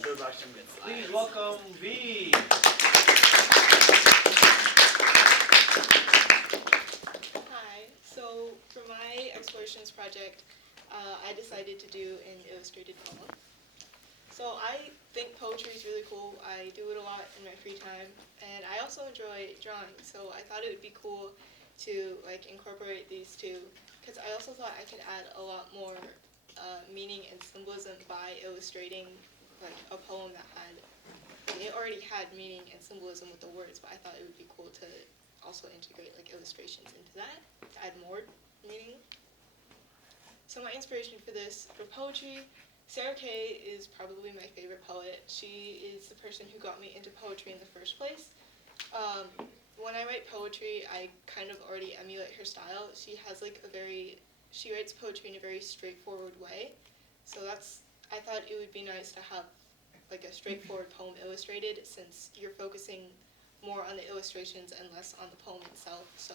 Please welcome V. Hi. So for my explorations project, I decided to do an illustrated poem. So I think poetry is really cool. I do it a lot in my free time, and I also enjoy drawing. So I thought it would be cool to incorporate these two, because I also thought I could add a lot more meaning and symbolism by illustrating a poem that it already had meaning and symbolism with the words, but I thought it would be cool to also integrate illustrations into that to add more meaning. So my inspiration for this, for poetry, Sarah Kay is probably my favorite poet. She is the person who got me into poetry in the first place. When I write poetry, I kind of already emulate her style. She writes poetry in a very straightforward way. So I thought it would be nice to have a straightforward poem illustrated, since you're focusing more on the illustrations and less on the poem itself. So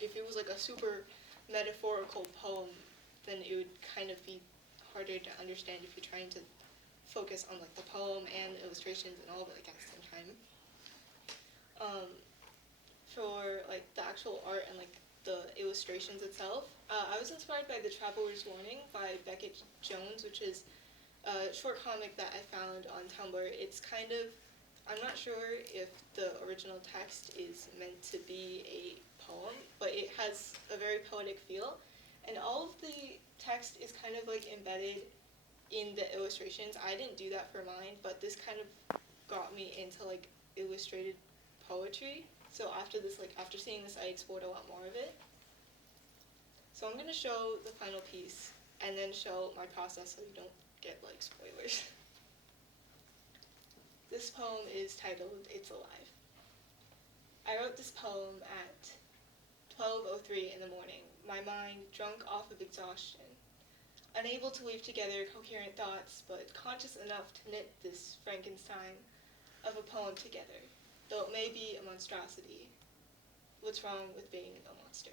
if it was a super metaphorical poem, then it would kind of be harder to understand if you're trying to focus on the poem and the illustrations and all of it at the same time. For the actual art and the illustrations itself, I was inspired by The Traveler's Warning by Beckett Jones, which is a short comic that I found on Tumblr. It's I'm not sure if the original text is meant to be a poem, but it has a very poetic feel, and all of the text is kind of embedded in the illustrations. I didn't do that for mine, but this kind of got me into illustrated poetry. So after seeing this, I explored a lot more of it. So I'm going to show the final piece and then show my process so you don't get spoilers. This poem is titled It's Alive. I wrote this poem at 12:03 in the morning, my mind drunk off of exhaustion, unable to weave together coherent thoughts, but conscious enough to knit this Frankenstein of a poem together, though it may be a monstrosity. What's wrong with being a monster?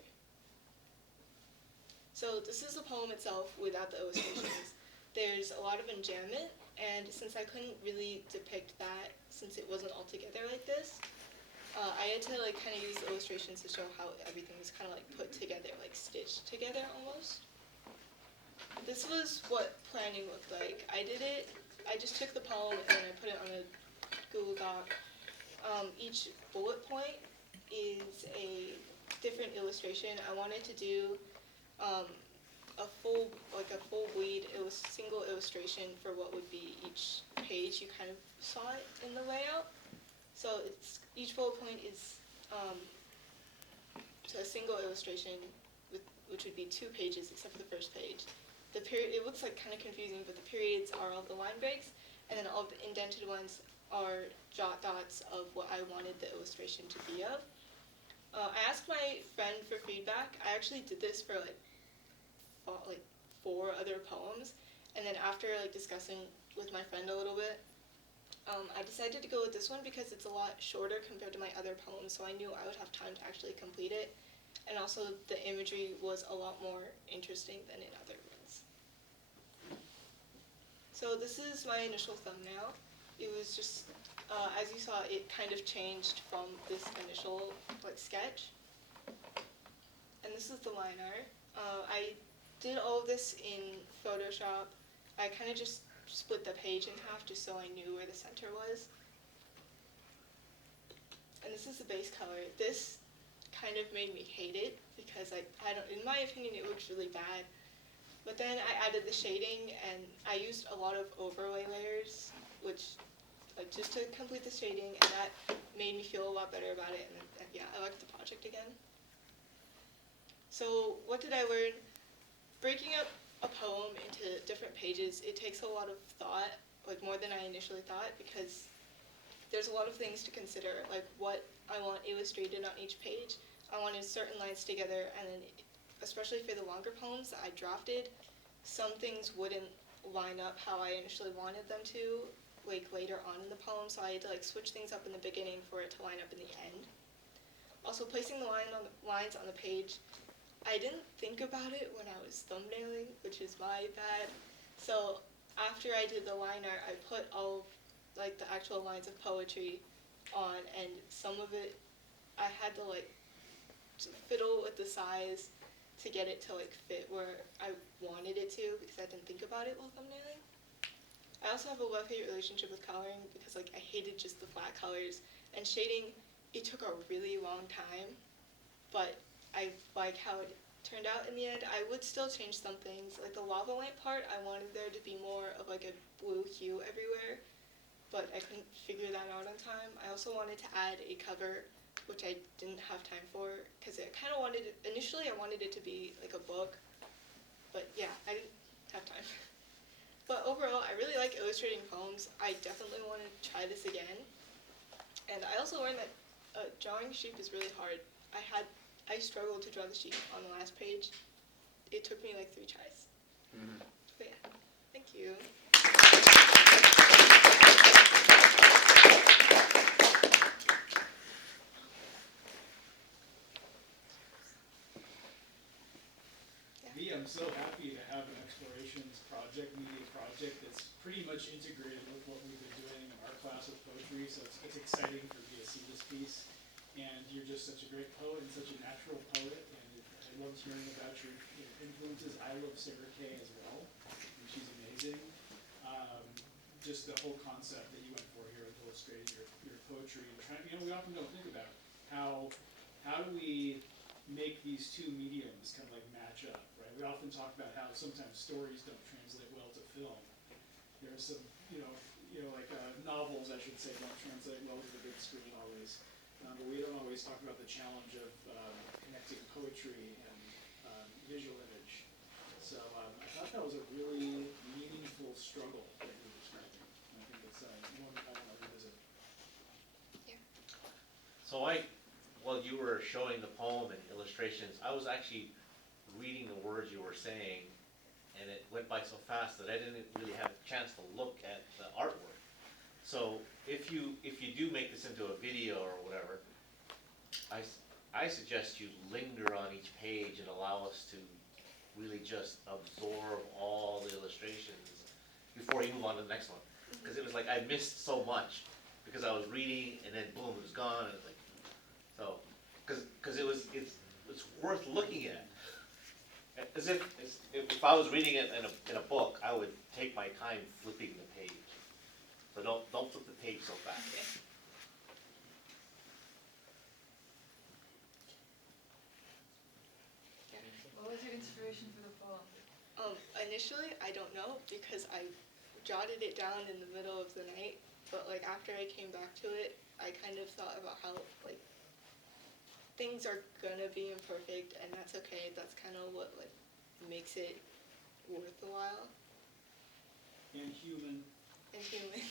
So this is the poem itself without the illustrations. There's a lot of enjambment, and since I couldn't really depict that, since it wasn't all together like this, I had to kind of use the illustrations to show how everything was kind of put together, stitched together almost. This was what planning looked like. I just took the poem and then I put it on a Google Doc. Each bullet point is a different illustration. I wanted to do a full bleed. It was single illustration for what would be each page. You kind of saw it in the layout. So each bullet point is a single illustration, which would be 2 pages except for the first page. It looks kind of confusing, but the periods are all the line breaks, and then all of the indented ones are jot dots of what I wanted the illustration to be of. I asked my friend for feedback. I actually did this for 4 other poems, and then after discussing with my friend a little bit, I decided to go with this one because it's a lot shorter compared to my other poems, so I knew I would have time to actually complete it, and also the imagery was a lot more interesting than in other ones. So this is my initial thumbnail. It was just, as you saw, it kind of changed from this initial sketch. And this is the line art. I did all of this in Photoshop. I kind of just split the page in half just so I knew where the center was. And this is the base color. This kind of made me hate it because I don't, in my opinion, it looks really bad. But then I added the shading, and I used a lot of overlay layers, which just to complete the shading, and that made me feel a lot better about it. And yeah, I liked the project again. So what did I learn? Breaking up a poem into different pages, it takes a lot of thought, more than I initially thought, because there's a lot of things to consider, what I want illustrated on each page. I wanted certain lines together, and then especially for the longer poems that I drafted, some things wouldn't line up how I initially wanted them to, later on in the poem, so I had to switch things up in the beginning for it to line up in the end. Also, placing the lines on the page, I didn't think about it when I was thumbnailing, which is my bad. So after I did the line art, I put all like the actual lines of poetry on, and some of it I had to like fiddle with the size to get it to like fit where I wanted it to, because I didn't think about it while thumbnailing. I also have a love-hate relationship with coloring because like I hated just the flat colors, and shading, it took a really long time, but I like how it turned out in the end. I would still change some things, like the lava lamp part, I wanted there to be more of like a blue hue everywhere, but I couldn't figure that out on time. I also wanted to add a cover, which I didn't have time for, because I kind of wanted it, initially I wanted it to be like a book, but yeah, I didn't have time. But overall, I really like illustrating poems. I definitely want to try this again. And I also learned that drawing sheep is really hard. I struggled to draw the sheep on the last page. It took me like 3 tries. But yeah, thank you. V, I'm so happy to have an explorations project, media project that's pretty much integrated with what we've been doing in our class with poetry, so it's exciting for me to see this piece. And you're just such a great poet and such a natural poet, and I loved hearing about your influences. I love Sarah Kay as well, and she's amazing. Just the whole concept that you went for here with illustrating your poetry and trying, we often don't think about how do we make these two mediums kind of like match up, right? We often talk about how sometimes stories don't translate well to film. There's some, like novels, I should say, don't translate well to the big screen always. But we don't always talk about the challenge of connecting poetry and visual image. So I thought that was a really meaningful struggle that you were describing. And I think it's one I want to revisit. Yeah. So while you were showing the poem and illustrations, I was actually reading the words you were saying, and it went by so fast that I didn't really have a chance to look at the artwork. So if you do make this into a video or whatever, I suggest you linger on each page and allow us to really just absorb all the illustrations before you move on to the next one. Because it was like I missed so much because I was reading and then boom, it was gone, and it's like, so, because it's worth looking at. As if I was reading it in a book, I would take my time flipping the page. So don't flip the page so fast. Okay. What was your inspiration for the poem? Initially, I don't know, because I jotted it down in the middle of the night, but like after I came back to it, I kind of thought about how like things are gonna be imperfect, and that's okay. That's kind of what like makes it worth the while. And human. And human.